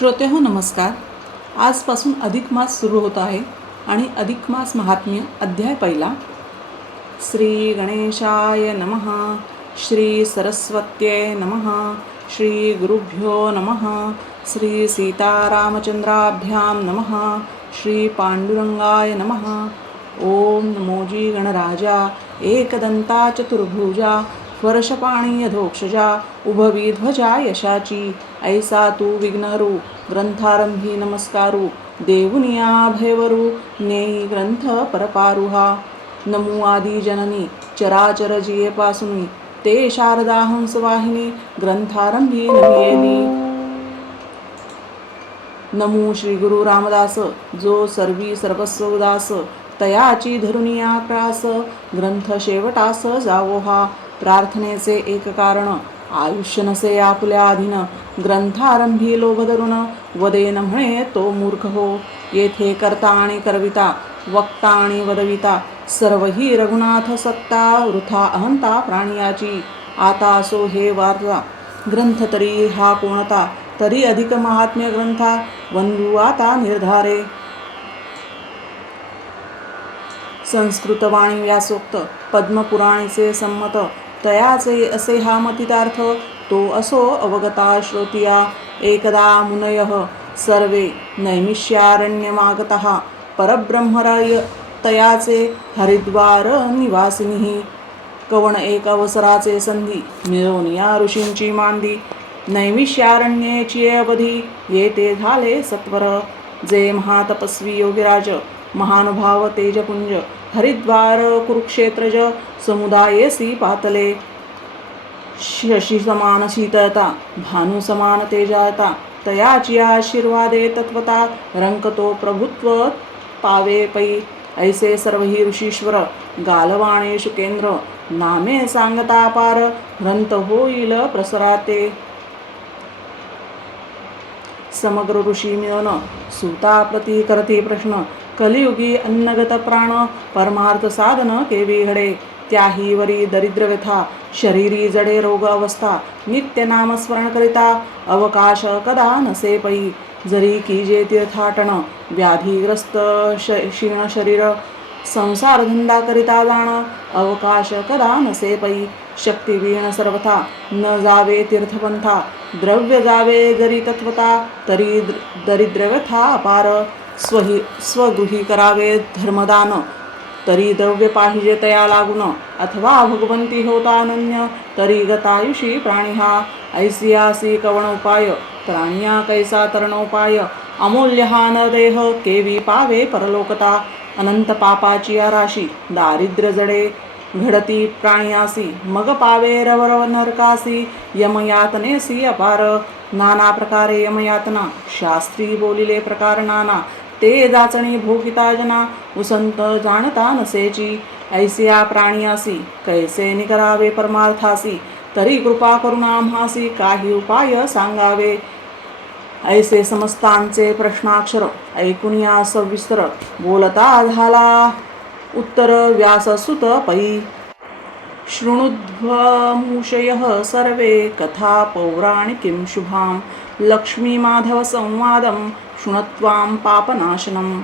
श्रोते हो नमस्कार. आजपासून अधिक मास सुरू होत आहे आणि अधिक मास महात्म्य अध्याय पहिला. श्री गणेशाय नमः. श्री सरस्वत्यै नमः. श्री गुरुभ्यो नमः. श्री सीतारामचंद्राभ्यां नमः. श्री पांडुरंगाय नमः. ओम नमोजी गणराजा एकदंता चतुर्भुजा वर्षपाणी यधोक्षजा उभवीध्वजा यशाची ऐसा तू विघ्नहरू ग्रंथारंभी नमस्कारू देवुनिया भयवरू नेई ग्रंथ परपारुहा नमो आदी जननी चराचर जियेपासुनी ते शारदा हंसवाहिनी ग्रंथारंभी नमियेनी. नमो श्री गुरु रामदास जो सर्वी सर्वस्व उदास तयाची धरुनी आक्रास ग्रंथ शेवटास जावो हा प्रार्थनेचे एक कारण आयुष्य नसे आपुल्या अधीन ग्रंथारंभी लोभ धरून वदेन म्हणे तो मूर्ख हो. येथे करता आणि करविता वक्ता आणि वदविता सर्वही रघुनाथ सत्ता वृथा अहंता प्राणियाची. आता असो हे वार्ता ग्रंथ तरी हा कोणता तरी अधिक महात्म्य ग्रंथा वंदू आता निर्धारे. संस्कृतवाणी व्यासोक्त पद्मपुराणीचे संमत तयाचे असे हा मतितार्थ तो असो अवगता श्रोतिया. एकदा मुनयः सर्वे नैमिष्यारण्यमागतः परब्रह्मराय तयाचे हरिद्वार निवासिनी. कवण एक अवसराचे संधी मिळवून या ऋषींची मांदी नैमिष्यारण्याची अवधी येते झाले सत्वर. जे महातपस्वी योगीराज महानुभाव तेजपुंज हरिद्वार कुरुक्षेत्रज समुदायेसी पातले. शशी समान शीतळता भानु समान तेजाता तयाची आशीर्वादे तत्वता रंकतो प्रभुत्व पावे पै. ऐसे सर्वही ऋषीश्वर गालवाणे शुकेंद्र नामे सांगता पार ग्रंथ होईल प्रसराते. समग्र ऋषी मिळून सुता प्रती करते प्रश्न कलियुगी अन्नगत प्राण परमार्थ साधन केवी घडे. त्याही वरी दरिद्र व्यथा शरीरी जडे रोग अवस्था नित्य नामस्मरण करिता अवकाश कदा नसे पै. जरी कीजे तीर्थाटन व्याधीग्रस्त क्षीण शरीर संसार धंदा करिता जाण अवकाश कदा नसे पै. शक्तिवीण सर्वथा न जावे तीर्थपंथा द्रव्य जावे जरी तत्वता तरी दरिद्र व्यथा अपार. स्वगृही करावे धर्मदान तरी द्रव्य पाहिजे तया लागून अथवा भगवंती होता अनन्य तरी गतायुषी प्राणी हा. ऐसियासी कवण उपाय प्राणिया कैसा तरणोपाय अमूल्य हा न देह केवी पावे परलोकता. अनंत पापाची राशी दारिद्र्य जडे घडती प्राणियासी मग पावे रवर नरकासी यमयातनेसी अपार. नाना प्रकारे यमयातना शास्त्री बोलिले प्रकार नाना ते जाचणी भोगिता जना उसंत जाणता नसेची. ऐसिया प्राणियासी कैसे निकरावे परमार्थासी तरी कृपा करून आम्हासी काही उपाय सांगावे. ऐसे समस्तांचे प्रश्नाक्षर ऐकून या सविस्तर बोलता झाला उत्तर व्याससुत पै. शृणुध्वमुषयः सर्वे कथा पौराणिकीं शुभां लक्ष्मी माधव संवादं शृणत्वां पापनाशनम.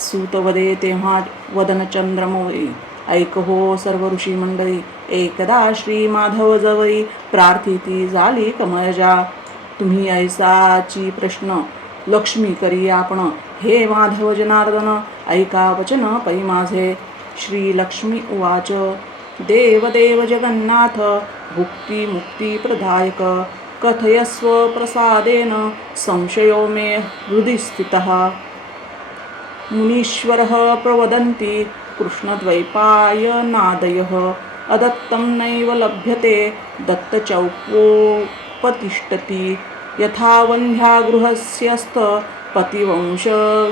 सूत वदे तेव्हा वदन चंद्रमौळी ऐक हो सर्व ऋषी मंडळी. एकदा श्री माधव जवळी प्रार्थिती झाली कमळजा. तुम्ही ऐसाची प्रश्न लक्ष्मी करी आपण हे माधव जनार्दन ऐका वचन पै माझे. श्री लक्ष्मी उवाच देव देव जगन्नाथ भुक्ती मुक्ती प्रदायक कथयस्व प्रसादेन संशयो मे हृदि स्थितः. मुनीश्वरः प्रवदन्ति कृष्णद्वैपायनादयः अदत्तं नैव लभ्यते दत्तचौकोपतिष्ठति. यथा वन्ध्या गृहस्यस्त पतिवंश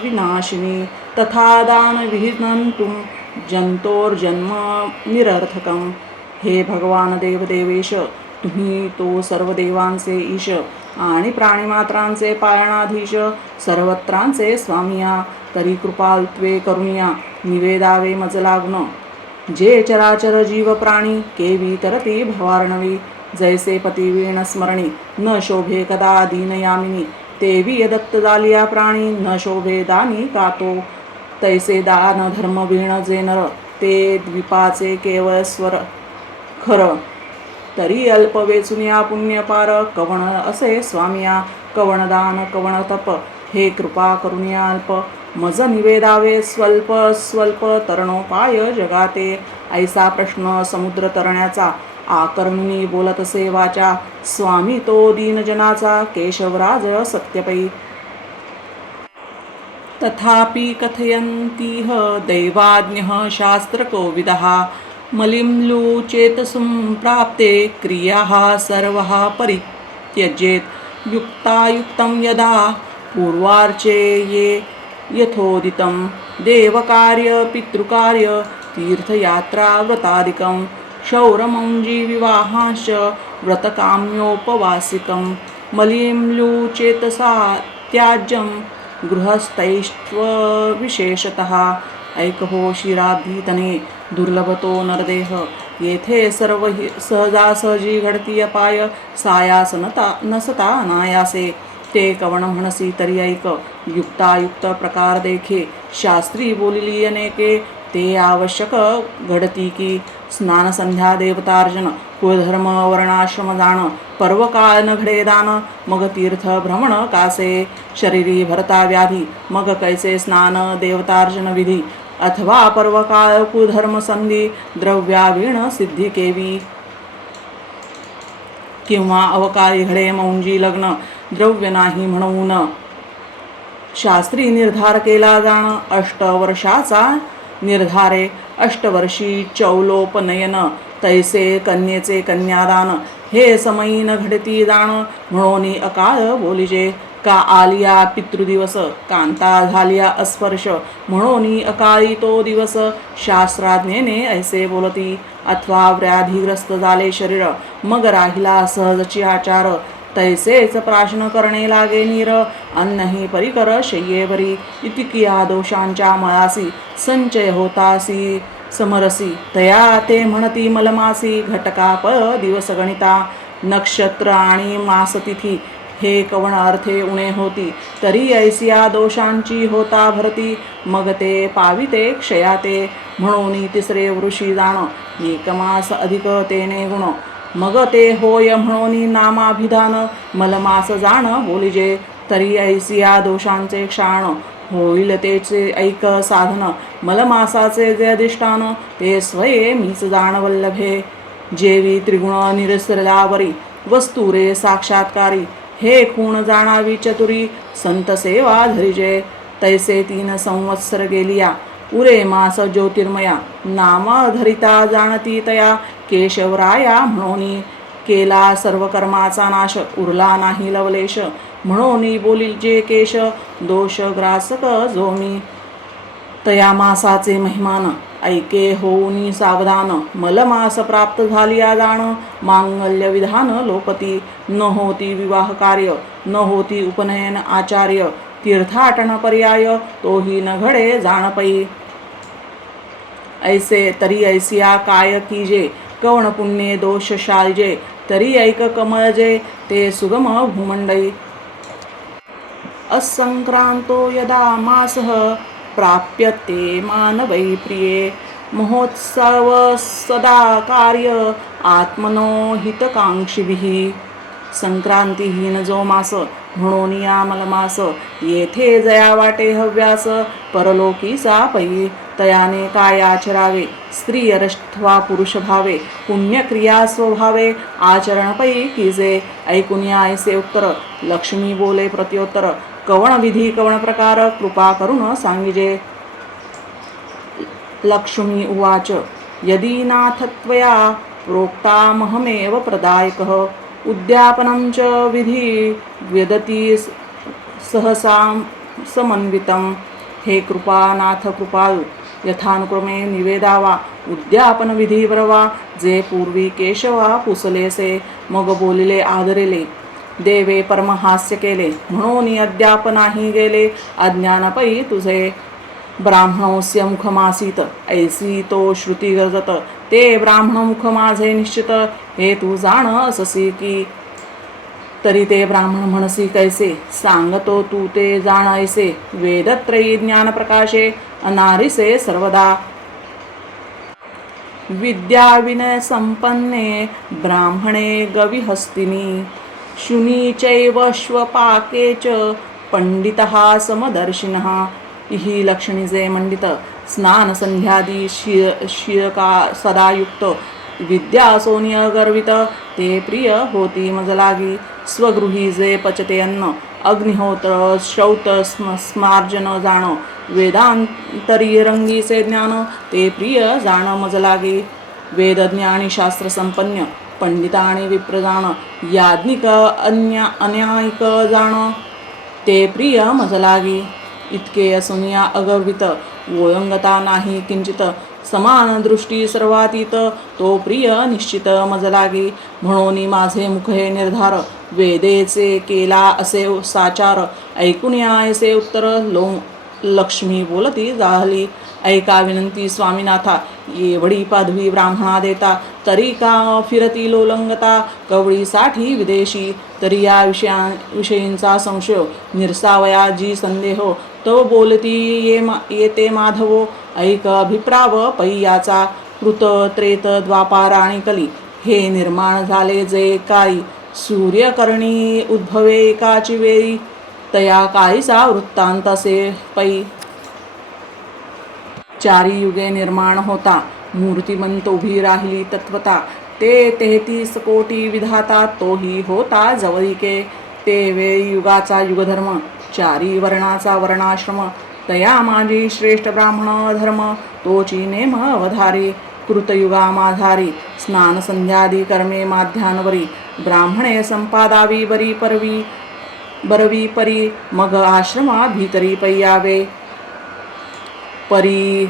विनाशिनी तथा दानविहिनन्तुं जंतोर्जन्म निरर्थकं. हे भगवान देवदेवेश तुम्ही तो सर्व देवांचे ईश आणि प्राणीमात्रांचे पालनाधीश सर्वत्रांचे स्वामिया तरी कृपालत्वे करुणिया निवेदावे मज लागून. जे चराचर जीव प्राणी केवी तरती भवार्णवी जैसे पतिवीण स्मरणी न शोभे कदा दीनयामिनी तेवी दत्त जालिया प्राणी न शोभे दानी कातो तैसे दान धर्म भिण जे नर ते द्वीपाचे केवळ स्वर खर तरी अल्प वेचुनिया पुण्यपार कवण असे स्वामिया कवण दान कवण तप हे कृपा करुनिया अल्प मज निवेदावे स्वल्प स्वल्प तरणोपाय जगाते ऐसा प्रश्न समुद्र तरण्याचा आकर्णिनी बोलत असे वाचा स्वामी तो दीनजनाचा केशवराज सत्यपै तथापि कथयन्तीह दैवाज्ञः शास्त्रकोविदः मलिम्लुचेतसुं प्राप्ते क्रियाः सर्वः परित्यजेत् युक्तायुक्तं यदा पूर्वार्चे ये यथोदितं देवकार्य पितृकार्य तीर्थयात्रा व्रतादिकं क्षौरमौञ्जीविवाहांश्च व्रतकाम्योपवासिकं मलिम्लुचेतसा त्याज्यं गृहस्थैश्व विशेषतः ऐकहो शिराधीतने दुर्लभतो नरदेह येथे सर्व सहजासहजी घडती अपाय सायास नसता अनायासे ते कवण म्हणसी तरी ऐक युक्तायुक्त प्रकार देखे शास्त्री बोलिली अनेके ते आवश्यक घडती की स्नान संध्या देवतार्जन कुलधर्म वर्णाश्रम जाण पर्वकाळ न घडे दान मग तीर्थ भ्रमण कासे शरीरी भरता व्याधी मग कैसे स्नान देवतार्जन विधी अथवा पर्वकाळ कुधर्म संधी द्रव्यावीण सिद्धी केवी किंवा अवकाळी घडे मौंजी लग्न द्रव्य नाही म्हणून शास्त्री निर्धार केला जाण अष्टवर्षाचा निर्धारे अष्टवर्षी चौलोपनयन तैसे कन्येचे कन्यादान हे समयी न घडती जाण म्हणून अकाळ बोलिजे का आलिया पितृदिवस कांता झालिया अस्पर्श म्हणून अकाळी तो दिवस शास्त्राज्ञेने ऐसे बोलती अथवा व्याधिग्रस्त झाले शरीर मग राहिला सहजची आचार तैसेच प्राशन करणे लागे नीर अन्नही परिकर शय्येवरी इतिकिया दोषांच्या मळासी संचय होतासी समरसी तया ते म्हणती मलमासी घटकाप दिवस गणिता नक्षत्र आणि मासतिथी हे कवण अर्थे उणे होती तरी ऐसिया दोषांची होता भरती मग ते पाविते क्षयाते म्हणून तिसरे वृषी जाण एकमास अधिक तेने गुण मग ते होय म्हणून नामाभिधान मलमास जाण बोलिजे तरी ऐसिया दोषांचे क्षाण होईल तेचे ऐक साधन मलमासाचे जे अधिष्ठान ते स्वये मीच जाण वल्लभे जेवी त्रिगुण निरसल्यावरी वस्तू रे साक्षात्कारी हे खूण जाणावी चतुरी संत सेवा धरिजे तैसे 3 संवत्सर गेलिया उरे मास ज्योतिर्मया नाम धरिता जाणती तया केशवराया म्हणून केला सर्व कर्माचा नाश उरला नाही लवलेश म्हणून बोलील जे केश दोष ग्रासक जो मी तया मासाचे महिमान ऐके होऊनी सावधान मलमास प्राप्त झालिया जाण मांगल्य विधान लोपती न होती विवाह कार्य न होती उपनयन आचार्य तीर्थाटन पर्याय तोही न घडे जाणपई ऐसे तरी ऐसिया काय कीजे कवण पुण्ये दोष शाळजे तरी ऐक कमळजे ते सुगम भूमंडई असंक्रांतो यदा मासः प्राप्यते मानवै प्रिये महोत्सव सदा कार्य आत्मनो हितकांक्षिभिः संक्रांतीहीन जो मास म्हणून या मलमास येथे जया वाटे हव्यास परलोकीचा पै तयाने काय आचरावे स्त्री अर्थवा पुरुष भावे पुण्यक्रिया स्वभावे आचरण पै कीजे ऐकून ऐसे उत्तर लक्ष्मी बोले प्रत्योत्तर कवण विधी कवण प्रकार कृपा करून सांगिजे लक्ष्मी उवाच यदि नाथ त्वया प्रोक्तामहमेव प्रदायकः उद्यापनं च विधी व्यदती सहसा समन्वितं हे कृपानाथ कृपाळू यथानुक्रमे निवेदावा उद्यापन विधी ब्रवा जे पूर्वी केशवा पुसलेसे मग बोलिले आदरिले देवे परमहास्य केले म्हणून अद्याप नाही गेले अज्ञानपै तुझे ब्राह्मणोस्य मुखमासीत ऐसी तो श्रुती गरजत ते ब्राह्मण मुख माझे निश्चित हे तू जाण अससी की तरी ते ब्राह्मण म्हणसी कैसे, सांगतो तू ते जाण ऐसे. वेदत्रयी ज्ञानप्रकाशे अनारिसे सर्वदा. विद्या विनय संपन्ने ब्राह्मणे गविहस्तिनी. शुनी चैव श्वपाके च पंडितः समदर्शिनः. ही लक्षणी जे मंडित, स्नान संध्यादी शिरका सदायुक्त. विद्या सोनी अगर्वित, ते प्रिय होती मज लागी. स्वगृही जे पचते अन्न, अग्निहोत्र श्रौत स्मार्जन जाण. वेदांतरी रंगीचे ज्ञान, ते प्रिय जाण मज लागे. वेदज्ञानी शास्त्र संपन्न, पंडित आणि विप्र जाण. याज्ञिक अन्यायिक जाण, ते प्रिय मज लागे. इतके असून या अगर्वित, ओळंगता नाही किंचित. समान दृष्टी सर्वातीत, तो प्रिय निश्चित मज लागे. म्हणून माझे मुख हे निर्धार, वेदेचे केला असे साचार. ऐकून यायचे उत्तर, लक्ष्मी बोलती झाली. ऐका विनंती स्वामीनाथा, एवढी पदवी ब्राह्मणा देता. तरी का फिरती लोलंगता, कवळीसाठी विदेशी. तरी या विषयींचा संशय, निरसावया जी संदेह. तो बोलती येते माधवो, ऐक अभिप्राव पै याचा. कृत त्रेत द्वापार आणि कली, हे निर्माण झाले जे काळी. सूर्यकर्णी उद्भवे एकाची वेळी, तया काळीचा वृत्तांत असे पै. चारी युगे निर्माण होता, मूर्तिमंत उभी राहिली तत्वता. ते 33 कोटी विधाता, तोही होता जवळिके. ते वेळी युगाचा युगधर्म, चारी वर्णाचा वर्णाश्रम. तया माझी श्रेष्ठ ब्राह्मण धर्म, तोची नेम अवधारी. कृतयुगा माधारी, स्नान संध्यादी कर्मे माध्यानवरी. ब्राह्मणे संपादावी बरवी परी, मग आश्रमा भीतरी पय्यावे. परी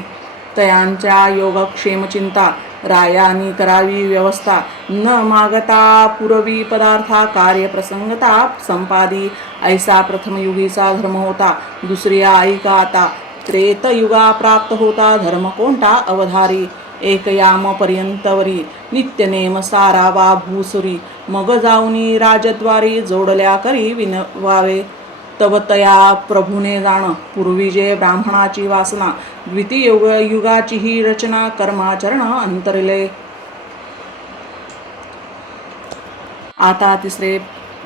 तयांच्या योगक्षेम चिंता, रायानी करावी व्यवस्था. न मागता पुरवी पदार्था, कार्यप्रसंगता संपादी. ऐसा प्रथमयुगीचा धर्म होता, दुसऱ्या ऐका आता. त्रेतयुगा प्राप्त होता धर्म कोणता अवधारी. एक याम पर्यंतवरी, नित्यनेम सारावा भूसुरी. मग जाऊनी राजद्वारी, जोडल्या करी विनवावे. तव तया प्रभूने जाण, पूर्वी जे ब्राह्मणाची वासना. द्वितीय युगाची ही रचना, कर्माचरण अंतरले. आता तिसरे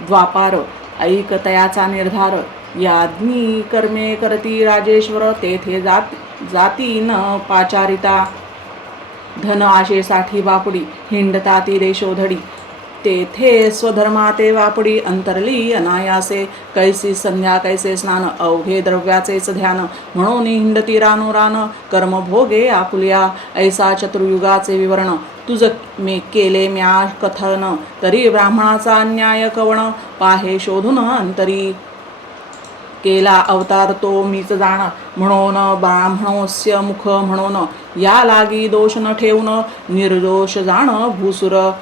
द्वापार, ऐक तयाचा निर्धार. याज्ञी कर्मे करती राजेश्वर, तेथे जाती न पाचारिता. धन आशेसाठी बापडी, हिंडता ती देशोधडी. तेथे स्वधर्माते वापडी, अंतरली अनायासे. कैसी संध्या कैसे स्नान, अवघे द्रव्याचेच ध्यान. म्हणून हिंडती रानोरान, कर्मभोगे आपुल्या. ऐसा चतुर्युगाचे विवरण, तुझ मे केले म्या कथन. तरी ब्राह्मणाचा अन्याय कवण, पाहे शोधून अंतरी. केला अवतार तो मीच जाण, म्हणून ब्राह्मणोस्य मुख म्हणून. या लागी दोष न ठेवून, निर्दोष जाण भूसुर.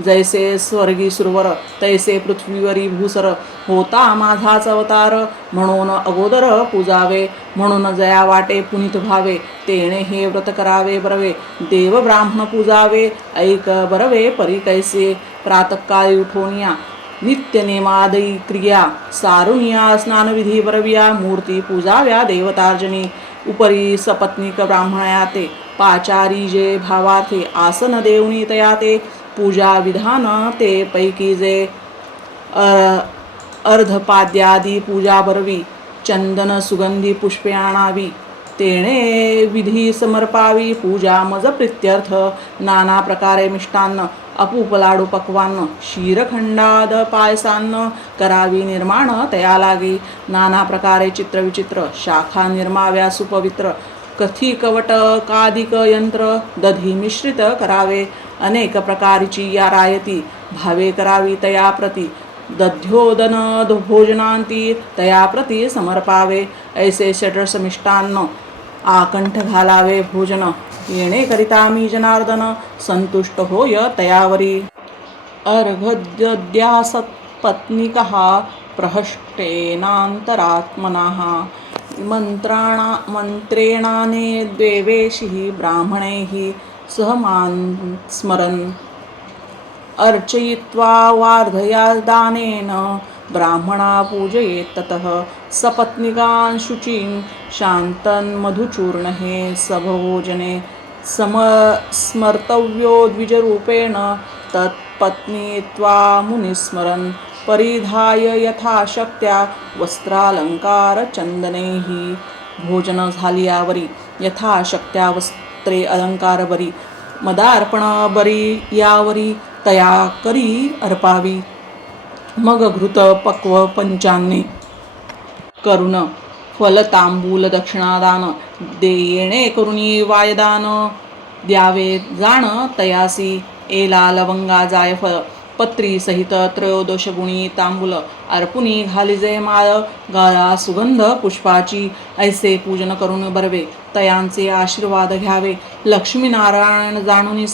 जैसे स्वर्गी सुरवर, तैसे पृथ्वीवरी भूसर. होता माझाच अवतार, म्हणून अगोदर पूजावे. म्हणून जया वाटे पुनीत व्हावे, तेणे हे व्रत करावे बरवे. देव ब्राह्मण पूजावे, ऐक बरवे परी कैसे. प्रातःकाळी उठोनिया, नित्यनेमादयी क्रिया. सारुनिया स्नानविधी बरविया, मूर्ती पूजाव्या देवतार्जनी. उपरी सपत्नीक ब्राह्मणया ते, पाचारी जे भावार्थे. आसन देवनी तया ते, पूजा विधान ते पैकी जे. अर्धपाद्यादी पूजा बरवी, चंदन सुगंधी पुष्पे आणावी. तेणे विधी समर्पावी, पूजा मज प्रित्यर्थ. नाना प्रकारे मिष्टान्न, अपूप लाडू पक्वान्न. क्षीरखंडाद पायसान्न, करावी निर्माण तया लागे. नाना प्रकारे चित्रविचित्र, शाखा निर्माव्या सुपवित्र. कथी कवट कादिक यंत्र, दधी मिश्रित करावे. अनेक प्रकारची या रायती, भावे करावी तया प्रती. दध्योदन भोजनांती, तया प्रती समर्पावे. ऐसे षड्रस मिष्टान्न, आकंठ घालावे भोजन. येणे करिता मी जनार्दन, संतुष्ट होय तयावरी. अर्घद्यासत्पत्निकः, प्रहष्टेनान्तरात्मनः. मंत्रेणाने द्वेवेशिः, ब्राह्मणैः सह मां स्मरन्. अर्चयित्वा वार्धया दानेन ब्राह्मणा पूजयेत् ततः सपत्निकान् शुचीं शान्तन् मधुचूर्णहे सभोजने स्मर्तव्यो द्विजरूपेण तत्पत्नीत्वा मुनिस्मरन् परिधाय यथाशक्त्या वस्त्रालंकारचंदनैः भोजन झालियावरी यथाशक्त्या वस्त्रे अलंकार बरी मदार्पण बरी यावरी तया करी अर्पावी मग घृत पक्व पंचान्ने करुण फलतांबूल दक्षिणादान देणे करुणी वायदान द्यावे जाण तयासी एला लवंगा जायफळ पत्री सहित त्रयोदश गुणी तांबूल अर्पुनी घालिजे माळ गळा सुगंध पुष्पाची ऐसे पूजन करून बरवे तयांचे आशीर्वाद घ्यावे लक्ष्मीनारायण जाणून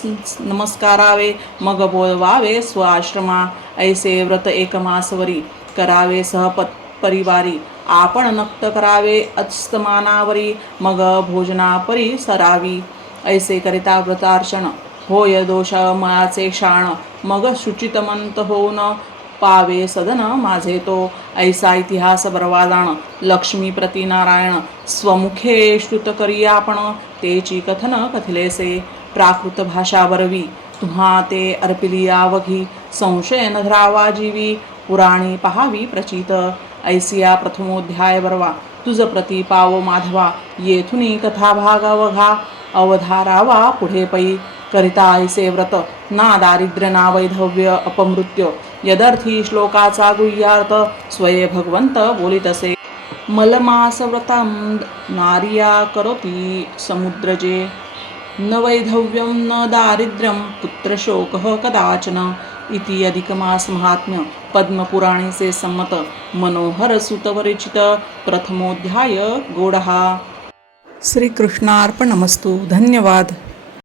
नमस्कारावे मग बोलवावे स्व आश्रमा ऐसे व्रत एकमासवरी करावे परिवारी आपण नक्त करावे अस्तमानावरी मग भोजनापरी सरावी ऐसे करिता व्रतार्चन होय दोष मळाचे शाण मग शुचितमंत होऊन पावे सदन माझे तो ऐसा इतिहास बरवादाण लक्ष्मी प्रति नारायण स्वमुखे श्रुत करी आपण तेची कथन कथिलेसे प्राकृत भाषा बरवी तुम्हा ते अर्पिली आवघी संशय न धरावा जीवी पुराणी पहावी प्रचित ऐसिया प्रथमोध्याय बरवा तुझ प्रति पावो माधवा येथुनी कथा भागावघा अवधारावा पुढे पै करिता ऐसे व्रत ना दारिद्र्य ना वैधव्य अपमृत्य यदर्थी श्लोकाचा गुह्यार्थ स्वये भगवंत बोलितसे मलमास व्रतं नारिया करोति समुद्रजे न वैधव्यं न दारिद्र्यं पुत्रशोकः कदाचन इति अधिकमास महात्म्य पद्मपुराणे से सम्मत मनोहर सुतवरिचित प्रथमोध्याय गोडहा. श्रीकृष्णार्पणमस्तु. धन्यवाद.